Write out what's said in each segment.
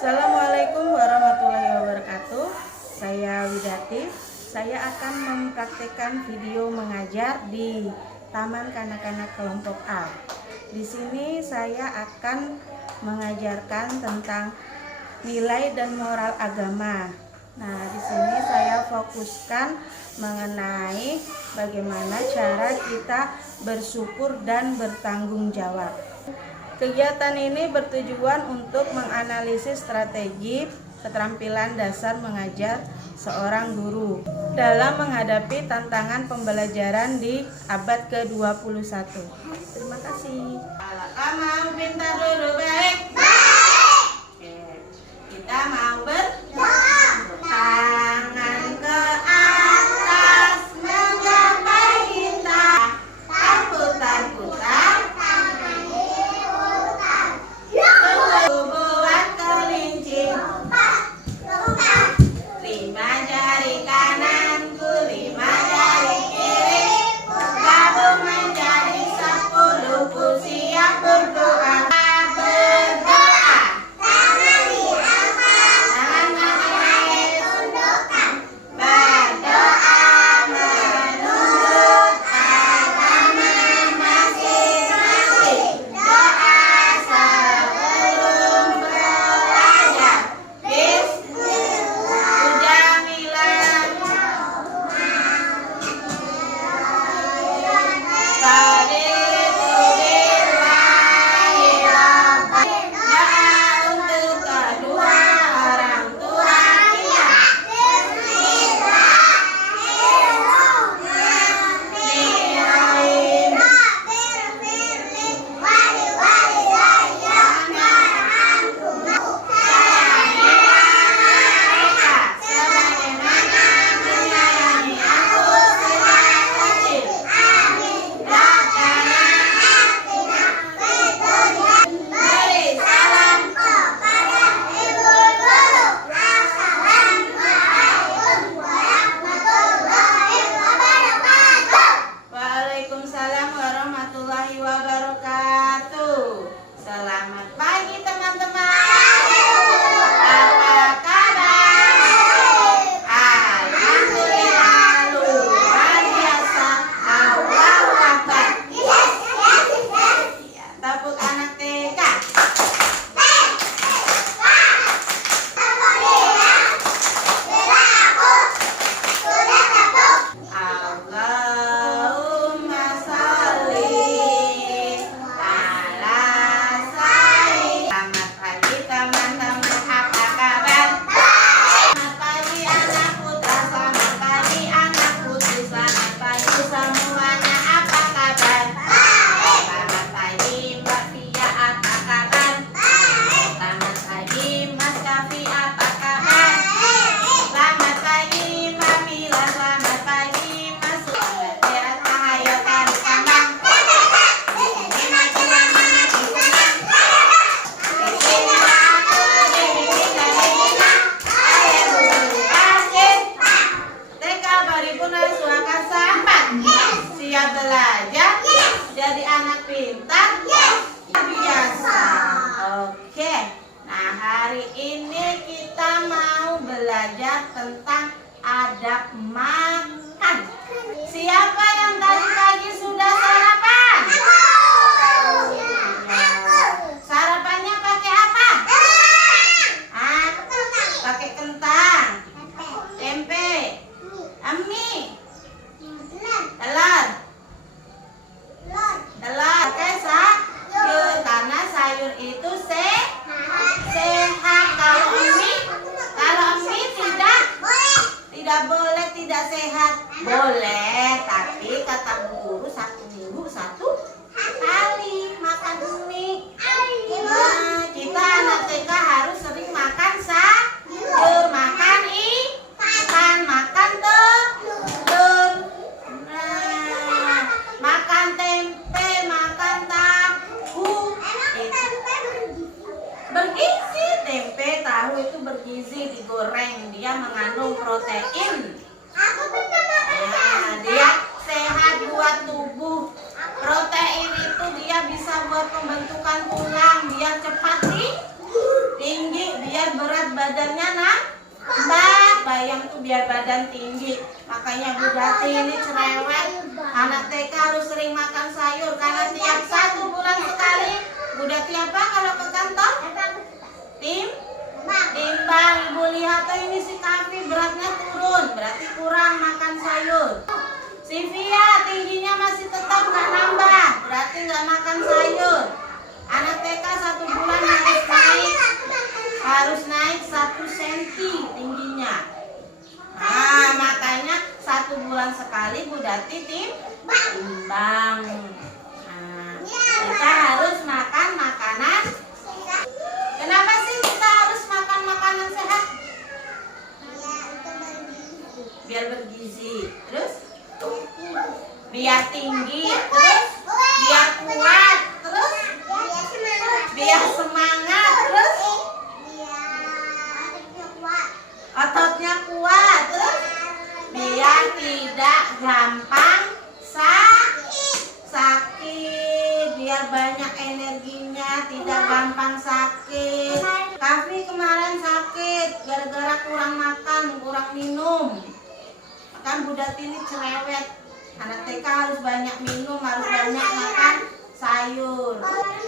Assalamualaikum warahmatullahi wabarakatuh. Saya Widati. Saya akan mempraktikkan video mengajar di Taman Kanak-kanak Kelompok A. Di sini saya akan mengajarkan tentang nilai dan moral agama. Nah, di sini saya fokuskan mengenai bagaimana cara kita bersyukur dan bertanggung jawab. Kegiatan ini bertujuan untuk menganalisis strategi keterampilan dasar mengajar seorang guru dalam menghadapi tantangan pembelajaran di abad ke-21. Terima kasih. Kamu pintar dulu baik. Baik. Kita mau tangan ke atas menggapai kita, putar-putar. Buat kelinci, 5 jari kananku, 5 jari kiri, gabung menjadi 10, ku siap berdoa. Berdoa, tangan di atas, tangan naik, tundukkan. Berdoa menurut agama masing-masing. Doa sebelum belajar. Waalaikumsalam warahmatullahi wabarakatuh. Selamat pagi teman-teman. Apa kabar? Alhamdulillah luar biasa. Allahu Akbar. Ya, tepuk anak TK. Allahumma sholli ala sayyidina. Selamat pagi teman-teman, apa kabar? Selamat pagi anak putra, selamat pagi anak putri, selamat pagi semuanya, apa kabar? Selamat pagi Mbak Fia, apa kabar? Selamat pagi Mas Kafi, apa kabar? Selamat pagi Mbak Mila, selamat pagi Mas Suara. Ayo tarik kambang. Ini maju mana senang. Di sini aku bisa dibilang. Ayo bulu basket. TK Paripurna Swakasa 4. Siap belajar? Jadi anak pintar? Biasa. Oke. Nah, hari ini kita mau belajar tentang adab makan. Siapa yang tadi pagi sudah sarapan? Sarapannya pakai apa? Pakai kentang, tempe, mie, telur. Pakai sayur karena sayur itu sehat. Kalau mie tidak boleh, tidak sehat. Boleh, tapi kata Bu Guru 1 minggu 1 kali makan mie. Nah, kita anak TK harus sering makan sayur, makan ikan, makan telur. Nah, makan tempe, makan tahu. Bergizi, tempe, tahu itu bergizi, digoreng, dia mengandung protein. Nah, dia sehat buat tubuh. Protein itu dia bisa buat pembentukan tulang, biar cepat tinggi, biar badannya nambah. Bayang tuh biar badan tinggi. Makanya Bu Dati ini cerewet. Anak TK harus sering makan sayur karena tiap 1 bulan sekali Bu Dati apa kalau ke kantor? Timbang. Ibu lihat tuh ini si Kavi beratnya turun, berarti kurang makan sayur. Si Via tingginya masih tetap nggak nambah, berarti nggak makan sayur. Anak TK 1 bulan harus naik 1 cm tingginya. Nah, makanya 1 bulan sekali Bu Dati timbang. Nah, kita harus makan makanan. Kenapa sih kita harus makan makanan sehat? Biar bergizi. Terus? Biar tinggi. Terus? Biar kuat. Terus? Biar semangat. Terus? Ototnya kuat. Terus? Biar tidak gampang sakit. Biar banyak energinya, tidak gampang sakit. Kavi kemarin sakit gara-gara kurang makan, kurang minum. Kan Bu Dati ini cerewet. Anak TK harus banyak minum, harus banyak makan sayur.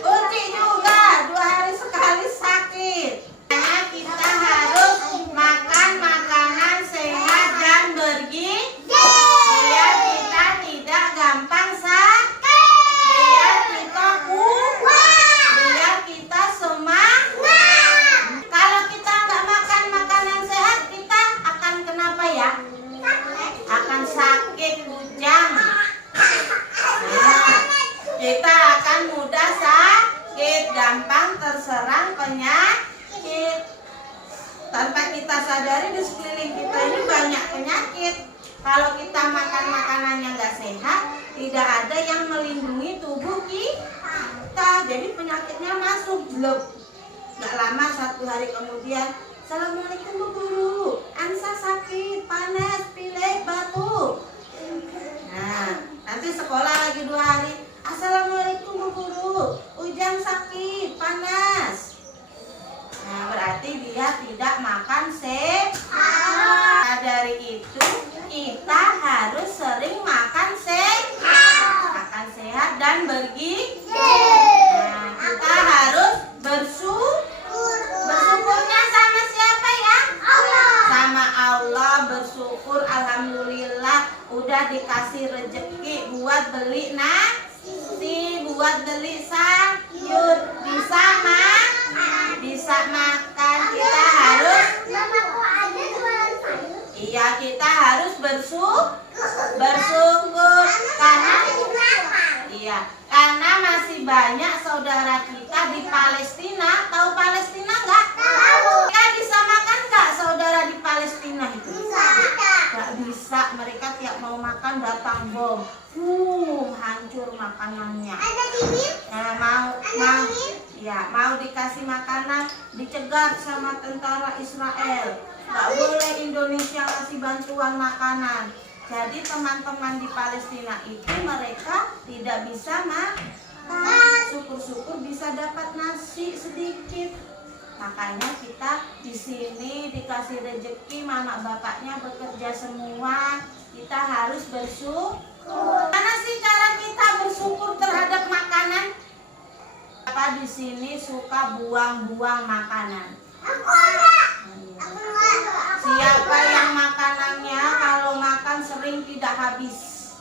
Uci juga 2 hari sekali sakit. Karena kita harus makan makanan sehat dan bergizi. Biar kita tidak gampang sakit. Biar kita kuat. Biar kita semangat. Kalau kita nggak makan makanan sehat, kita akan kenapa ya? Akan sakit bujang. Nah, kita akan mudah sakit, gampang terserang penyakit. Tanpa kita sadari di sekeliling kita ini banyak penyakit. Kalau kita makan makanan yang nggak sehat, tidak ada yang melindungi tubuh kita. Jadi penyakitnya masuk blok. Nggak lama 1 hari kemudian, Assalamualaikum Bu Guru, Ansa sakit, panas, pilek, batuk. Nah, nanti sekolah lagi 2 hari, Assalamualaikum Bu Guru, Ujang sakit, panas. Nah, berarti dia tidak makan sehat. Nah, dari itu kita harus sering makan sehat. Makan sehat dan bergizi. Nah, kita harus bersyukur. Bersyukurnya sama siapa ya? Sama Allah. Bersyukur, alhamdulillah udah dikasih rezeki buat beli nasi, buat beli sayur, bisa makan. Kita harus kita harus bersyukur karena masih banyak saudara kita di Palestina. Tahu Palestina nggak? Kita bisa makan nggak saudara di Palestina itu? Nggak bisa. Mereka tiap mau makan datang bom, hancur makanannya. Nah, mau dikasih makanan dicegat sama tentara Israel. Nggak boleh Indonesia ngasih bantuan makanan. Jadi teman-teman di Palestina itu mereka tidak bisa makan. Syukur-syukur bisa dapat nasi sedikit. Makanya kita di sini dikasih rezeki, mama bapaknya bekerja semua. Kita harus bersyukur. Mana sih cara kita bersyukur terhadap makanan? Apa di sini suka buang-buang makanan? Siapa yang makanannya kalau makan sering tidak habis?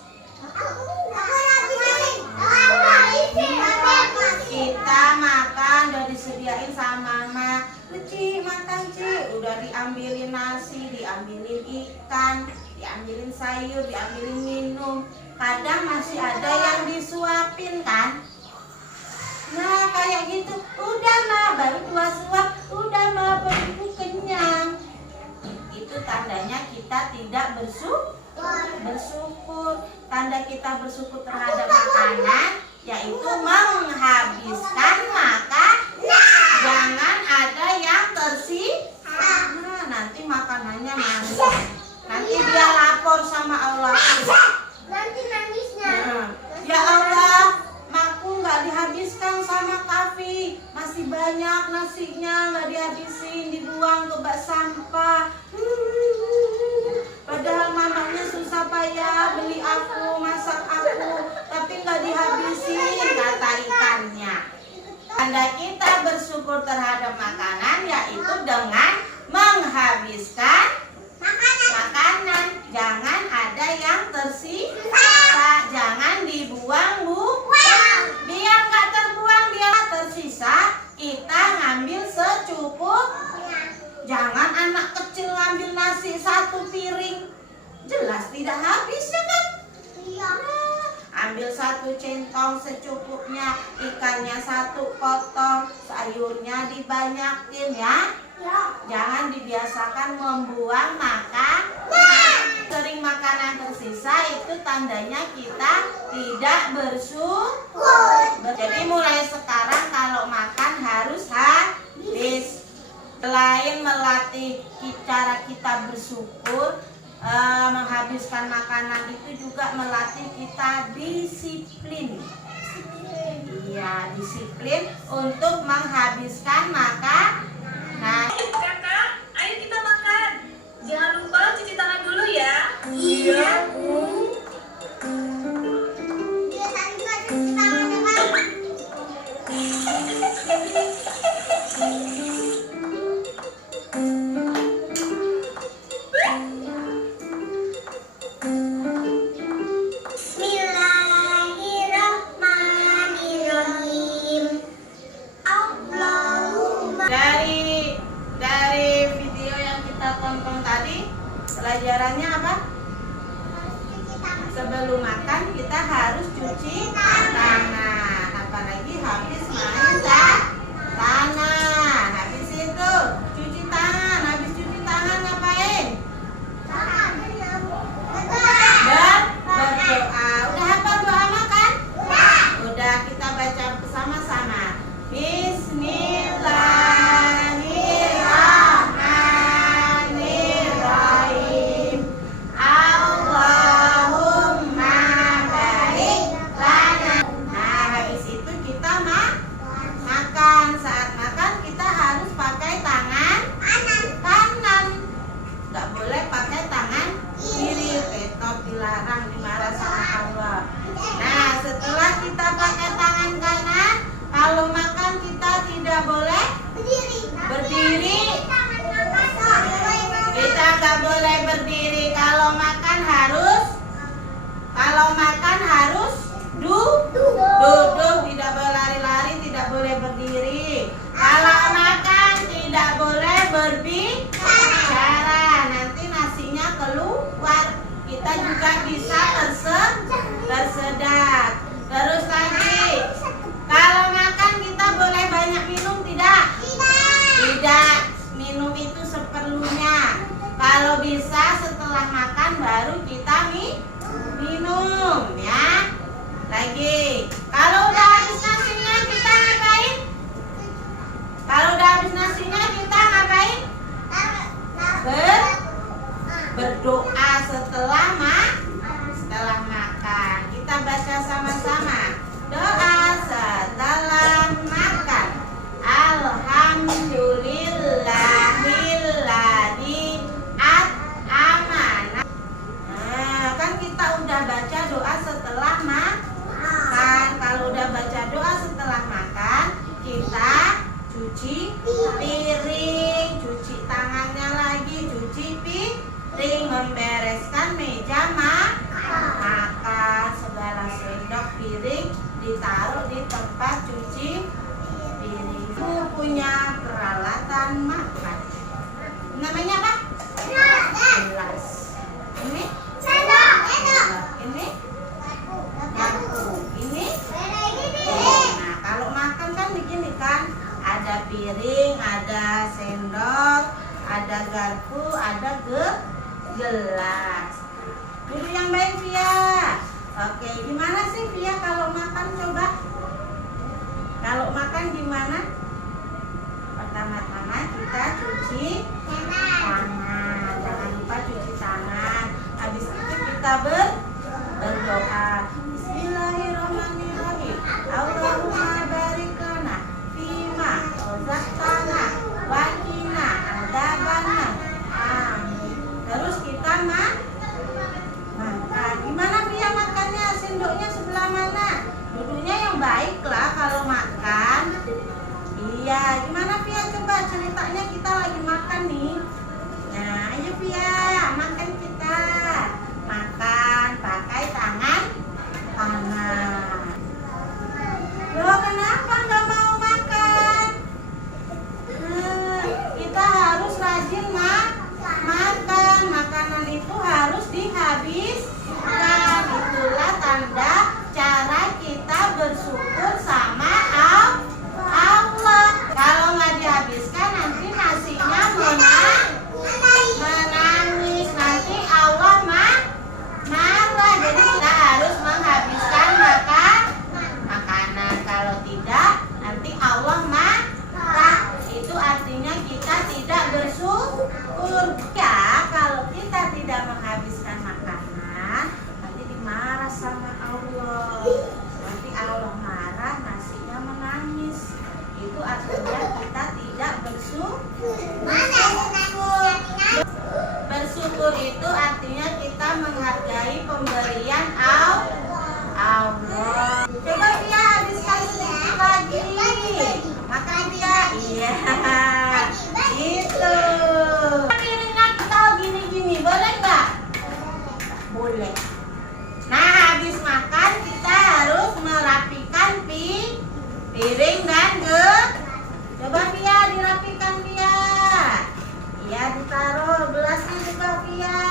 Kita makan udah disediain sama mama. Ci, makan Ci. Udah diambilin nasi, diambilin ikan, diambilin sayur, diambilin minum. Kadang masih ada yang disuapin kan? Nah kayak gitu. Udah mah, baru 2 suap. Udah mah, baru kenyang. Itu tandanya kita tidak bersyukur. Tanda kita bersyukur terhadap makanan yaitu menghabiskan makan. Jangan ada yang tersisa. Nah, nanti makanannya nangis. Nanti dia lapor sama Allah. Nanti nangisnya. Ya Allah, maku nggak dihabiskan sama Kavi. Masih banyak nasinya nggak dihabisin, dibuang ke bak sampah. Padahal mamanya susah payah beli aku, masak aku, tapi nggak dihabisin, kata ikannya. Tanda kita bersyukur terhadap makanan yaitu dengan menghabiskan makanan. Jangan ada yang tersisa, jangan dibuang, Bu. Biar nggak terbuang, biar tersisa, kita ngambil secukupnya. Jangan anak kecil ngambil nasi 1 piring, jelas tidak habis ya kan? Ambil 1 centong secukupnya, ikannya 1 potong, sayurnya dibanyakin ya. Jangan dibiasakan membuang sering makanan tersisa, itu tandanya kita tidak bersyukur. Jadi mulai sekarang kalau makan harus habis. Selain melatih cara kita bersyukur, menghabiskan makanan itu juga melatih kita disiplin. Iya, disiplin untuk menghabiskan makanan. Kakak, ayo kita makan. Jangan lupa cuci tangan dulu ya. Iya, Bu. Dia tadi nggak cuci tangan ya, Bang? Bismillahirrahmanirrahim. Allahumma. Dari video yang kita tonton tadi, pelajarannya apa? Sebelum makan kita harus cuci tangan. Apalagi habis main tanah. Habis itu cuci tangan. Habis cuci tangan ngapain? Berdoa. Udah hafal doa makan? Udah, kita baca bersama-sama. Bismillahirrahmanirrahim. Allahumma barik lana. Nah, habis itu kita makan. Saat makan kita harus pakai tangan kanan. Nggak boleh pakai tangan kiri. Petot dilarang, dimarah sama Allah. Nah, setelah kita pakai tangan kanan, kalau makan kita tidak boleh berdiri. Kita nggak boleh berdiri. Kalau makan harus duduk. Tidak boleh lari-lari, tidak boleh berdiri. Kalau makan tidak boleh berbicara. Nanti nasinya keluar. Kita juga bisa tersedak. Terus lagi, kalau makan kita boleh banyak minum tidak? Tidak. Minum itu seperlunya. Kalau bisa setelah makan baru kita minum ya. Lagi, kalau udah habis nasinya kita ngapain? Berdoa setelah makan. Kita baca sama-sama. Doa setelah makan. Alhamdulillahilladzi at'amana. Nah, kan kita udah baca doa setelah makan. Kalau udah baca doa setelah makan, kita cuci piring, cuci tangannya lagi, cuci piring, membereskan meja makan, segala sendok piring ditaruh di tempat cuci piring. Punya peralatan makan. Namanya apa? Gelas. Ini? Ini? Ini? Nah, kalau makan kan begini kan, ada piring, ada sendok, ada garpu, ada gelas. Dulu yang baik Via. Oke, gimana sih Via kalau makan, coba? Kalau makan gimana? Pertama-tama kita cuci tangan. Jangan lupa cuci tangan. Habis itu kita berdoa. Bismillahirrahmanirrahim. Allahumma barik lana fima razaqtana wa qina adzaban menghabiskan. Itulah tanda cara kita bersyukur sama Allah. Kalau nggak dihabiskan nanti nasinya menangis, nanti Allah marah. Jadi kita harus menghabiskan makanan. Kalau tidak nanti Allah marah. Itu artinya kita tidak bersyukur. Ya, kalau kita tidak menghabiskan makanan nanti dimarah sama Allah. Nanti Allah marah, nasinya menangis. Itu artinya kita tidak bersyukur. Bersyukur itu artinya kita menghargai pemberian Allah. Coba dia habiskan sedikit lagi. Makan dia. Iya. Gitu. Piringnya kita gini-gini, boleh nggak? Boleh. Nah, habis makan kita harus merapikan piring dan coba Via dirapikan Via. Iya, ditaruh gelasnya juga Via.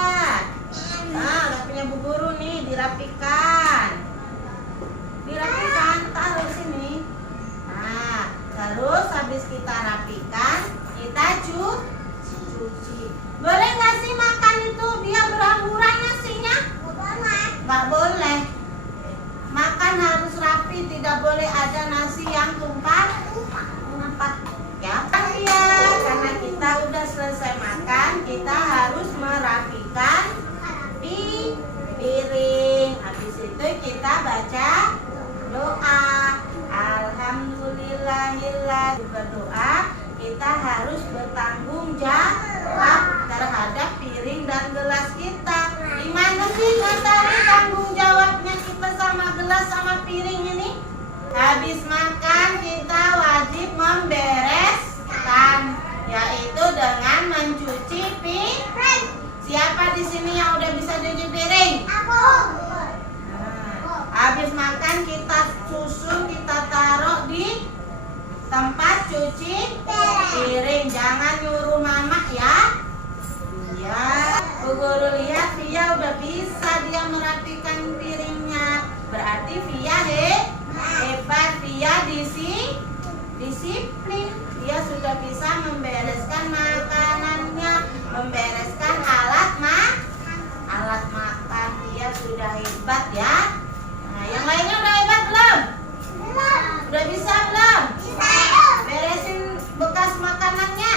Nah, udah punya Bu Guru nih, dirapikan. Taruh sini. Nah, terus habis kita rapikan, kita cuci. Boleh nggak sih makan itu dia berhamburan nasinya? Nggak boleh. Makan harus rapi, tidak boleh ada nasi yang tumpah. Ya, ya, karena kita udah selesai makan, kita harus merapikan piring. Habis itu kita baca doa. Alhamdulillahillah. Berdoa, kita harus bertanggung jawab terhadap piring dan gelas kita. Gimana sih Natali tanggung jawabnya kita sama gelas sama piring ini? Habis makan kita wajib membereskan, yaitu dengan mencuci piring. Siapa di sini yang udah bisa cuci piring? Aku. Habis makan kita susun, kita taruh di tempat cuci piring. Jangan nyuruh mama ya. Iya. Bu Guru lihat Via udah bisa dia merapikan piringnya. Berarti Via hebat. Via disiplin. Dia sudah bisa membereskan makanannya, membereskan alat makan. Dia sudah hebat ya. Nah, yang lainnya udah hebat belum? Udah bisa belum? Beresin bekas makanannya?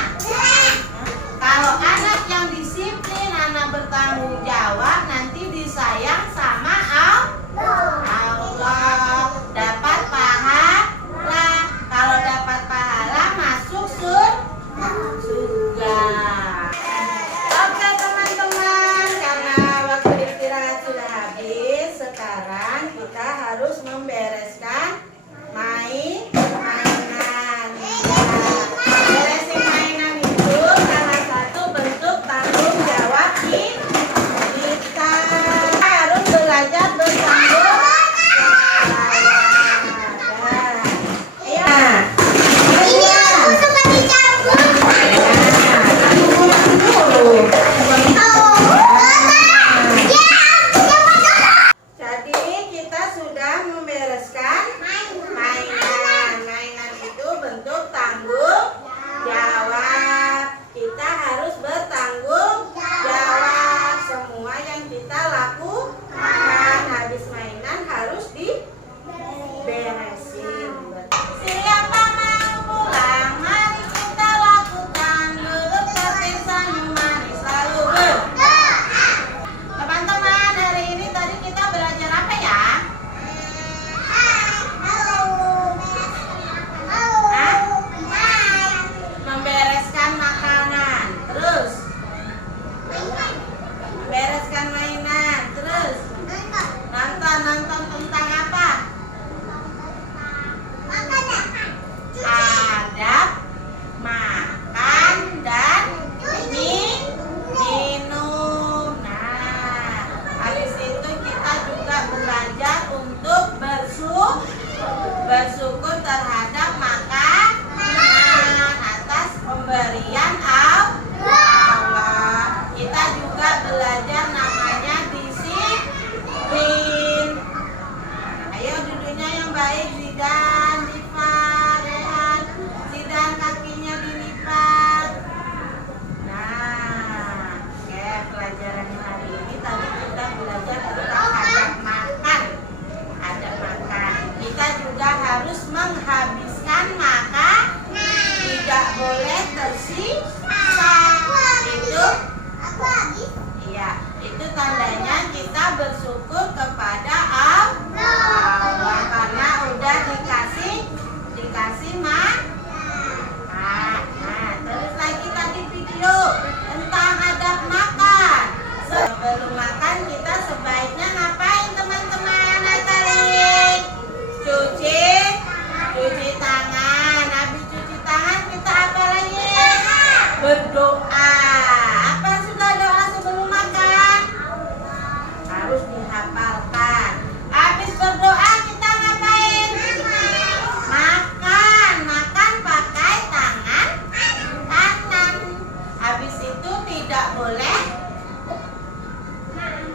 tidak boleh.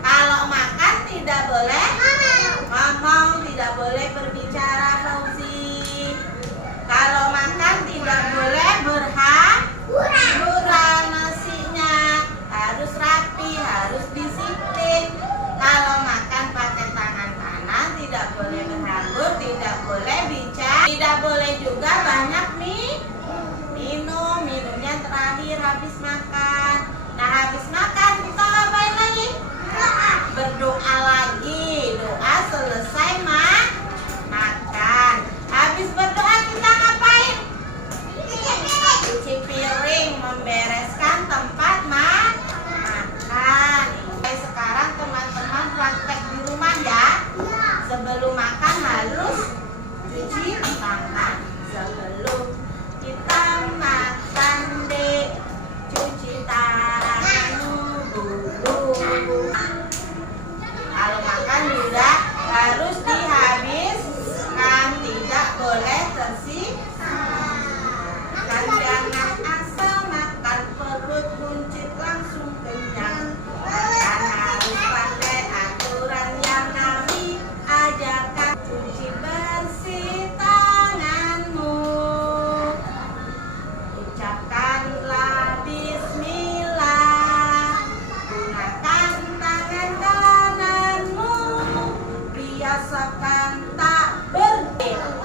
Kalau makan tidak boleh ngomong, tidak boleh berbicara, Fauzi. Kalau makan tidak boleh berhamburan, nasinya harus rapi, harus disiplin. Kalau makan pakai tangan kanan tidak boleh berhambur, tidak boleh bicara, tidak boleh juga banyak minumnya terakhir habis makan. Nah, habis makan kita ngapain lagi? Berdoa lagi, doa selesai makan. Habis berdoa kita ngapain? Cuci piring, membereskan tempat makan. Sekarang teman-teman praktek di rumah ya. Sebelum makan harus cuci tangan. Sebelum kita makan deh, cuci tanganmu dulu. Kalau makan juga harus dihabiskan, tidak boleh tersisa. Dan jangan asal makan, perut buncit langsung kenyang. Makan harus pakai aturan yang Nabi ajarkan. Cuci bersih tanganmu, ucapkanlah bismillah, gunakan tangan kananmu, biasakan tak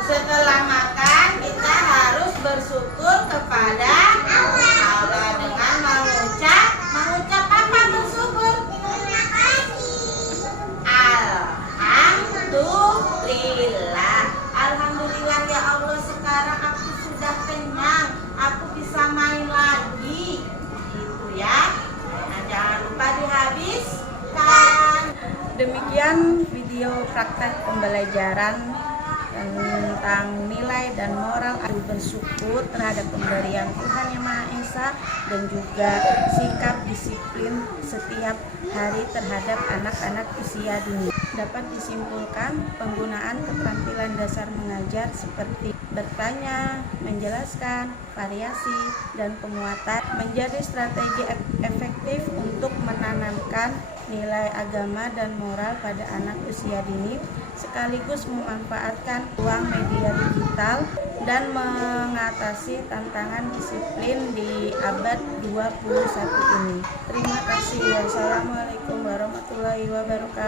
setelah makan kita harus bersyukur kepada Allah dengan mengucap apa bersyukur? Alhamdulillah. Alhamdulillah ya Allah, sekarang aku sudah kenyang, aku bisa main lagi, gitu ya. Nah, jangan lupa dihabiskan. Demikian video praktek pembelajaran tentang nilai dan moral bersyukur terhadap pemberian Tuhan Yang Maha Esa dan juga sikap disiplin setiap hari terhadap anak-anak usia dini. Dapat disimpulkan penggunaan keterampilan dasar mengajar seperti bertanya, menjelaskan, variasi, dan penguatan menjadi strategi efektif untuk menanamkan nilai agama dan moral pada anak usia dini, sekaligus memanfaatkan ruang media digital dan mengatasi tantangan disiplin di abad 21 ini. Terima kasih. Wassalamualaikum warahmatullahi wabarakatuh.